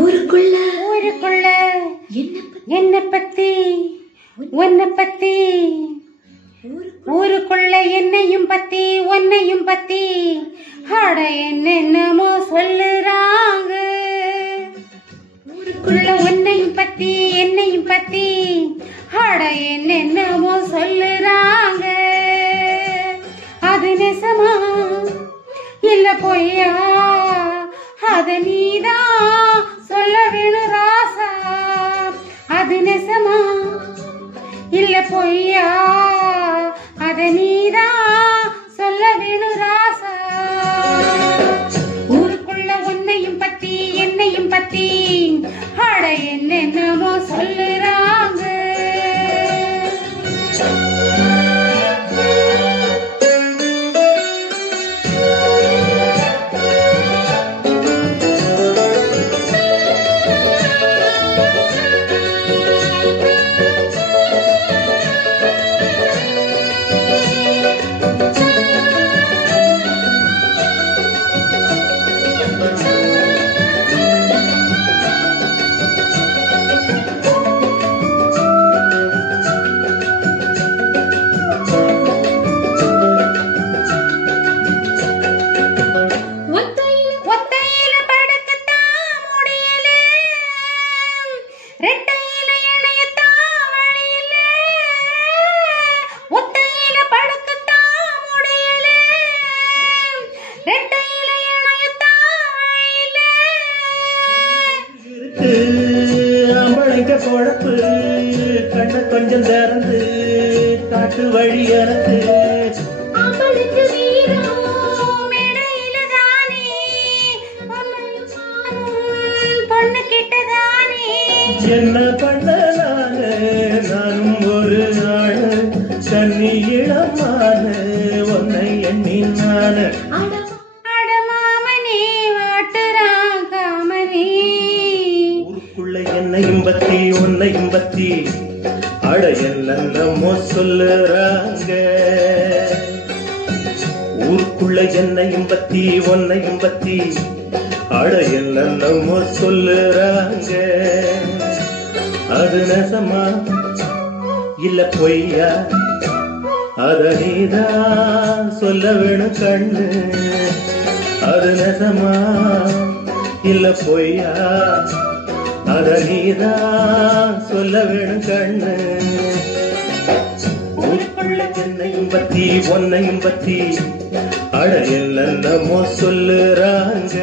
ஊருக்குள்ள ஊருக்குள்ள என்ன பத்தி உன்னை பத்தி ஊருக்குள்ள என்னையும் பத்தி உன்னையும் பத்தி அட என்னென்னமோ சொல்லுறாங்க. ஊருக்குள்ள உன்னையும் பத்தி என்னையும் பத்தி அட என்னென்னமோ சொல்லுறாங்க. அது நெசமா இல்ல பொய்யா அத நீதான் சொல்ல வேணும் ராசா. அது நெசமா இல்ல பொய்யா அத நீதான் சொல்ல வேணும் ராசா. ஊருக்குள்ள உன்னையும் பத்தி என்னையும் பத்தி அட என்னென்னமோ சொல்லுறாங்க. அம்பளைக்க பொழப்பு கண்ண கொஞ்சம் திறந்து காட்டு வழி எனக்கு பொண்ணு கிட்டதானே என்ன பண்ணலாங்க நானும் ஒரு நாள் கண்ணி இளமான உன்னை எண்ணி நானு என்னையும் பத்தி உன்னையும் பத்தி அட என்னென்னமோ சொல்லுறாங்க. ஊருக்குள்ள என்னையும் பத்தி உன்னையும் பத்தி அட என்னென்னமோ சொல்லுறாங்க. அது நெசமா இல்ல பொய்யா அத நீதான் சொல்ல வேணும் கண்ணு. அது நெசமா இல்ல பொய்யா அத நீதான் சொல்ல வேணும் கண்ணு. ஊருக்குள்ள என்னையும் பத்தி உன்னையும் பத்தி அட என்னென்னமோ சொல்லுறாங்க.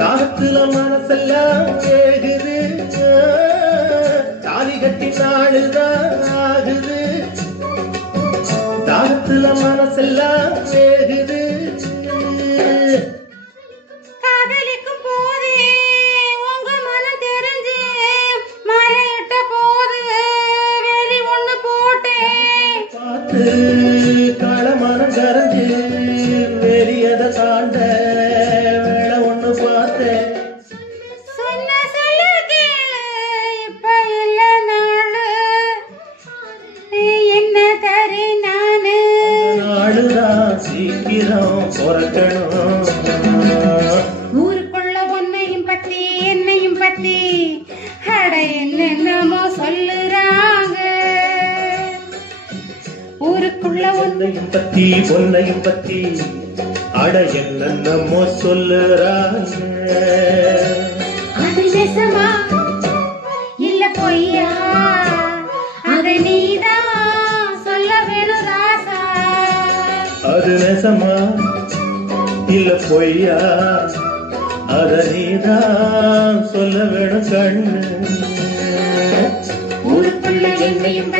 தாகத்துல மனசெல்லாம் கேகுது தாலி கட்டி நாளுதான் ஆகுது. தாகத்துல மனசெல்லாம் கேகுது காதலிக்கும் போது உங்க மனம் தெரிஞ்சு மலையிட்ட போது வெளி ஒண்ணு போட்டேன் பார்த்து களமனம் கரைஞ்சு வெளியத தாண்ட வேலை ஒண்ணு பார்த்தேன். சொன்ன சொல்லுக்கு இப்ப இல்ல நாளு என்ன தரு நானு நாளுதான் சீக்கிரம் பொறக்கணும். ஊருக்குள்ள உன்னையும் பத்தி என்னையும் பத்தி அட என்னென்னமோ சொல்லுறாங்க. ஊருக்குள்ள உன்னையும் பத்தி உன்னையும் பத்தி அட என்னென்னமோ சொல்லுறாங்க. அது நெசமா இல்ல பொய்யா அத நீதான் சொல்ல வேணும் ராசா. அது நெசமா இல்ல பொய்யா அத நீதான் சொல்ல வேணும் கண்ணு. என்னையும்